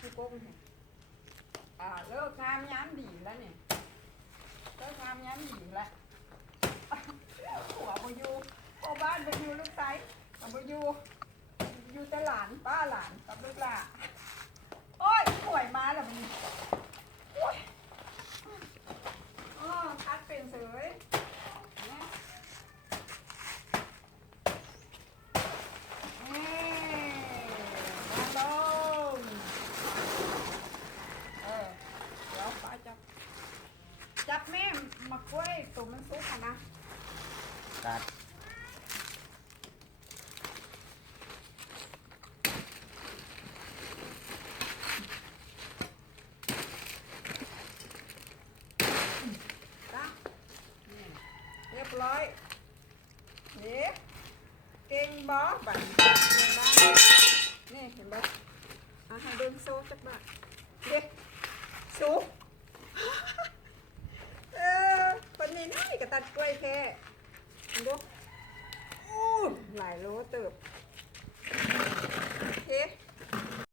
คือโก้งเนี่ยเลิกงามย้ำดีแล้วเนี่ยเลิกงามย้ำดีแล้วหัวบอยู่พ่อบ้านบอยู่ลูกไส้บอยู่แต่หลานป้าหลานกับลูกหลานโอ้ยห่วยมาแล้วมันโอ้ยคัดเป็นเสยนี่มาลงเดี๋ยวป้าจับแม่มากล้วยตัวมันซุกนะตัดเรียบร้อยนี่เก่งบอสบันเก่งบ้างนี่เห็นบ่ให้เดินโซ่จักบ้างเด็กสูคนนี้น่าจะตัดกล้วยแค่ดูหลายโลเติบ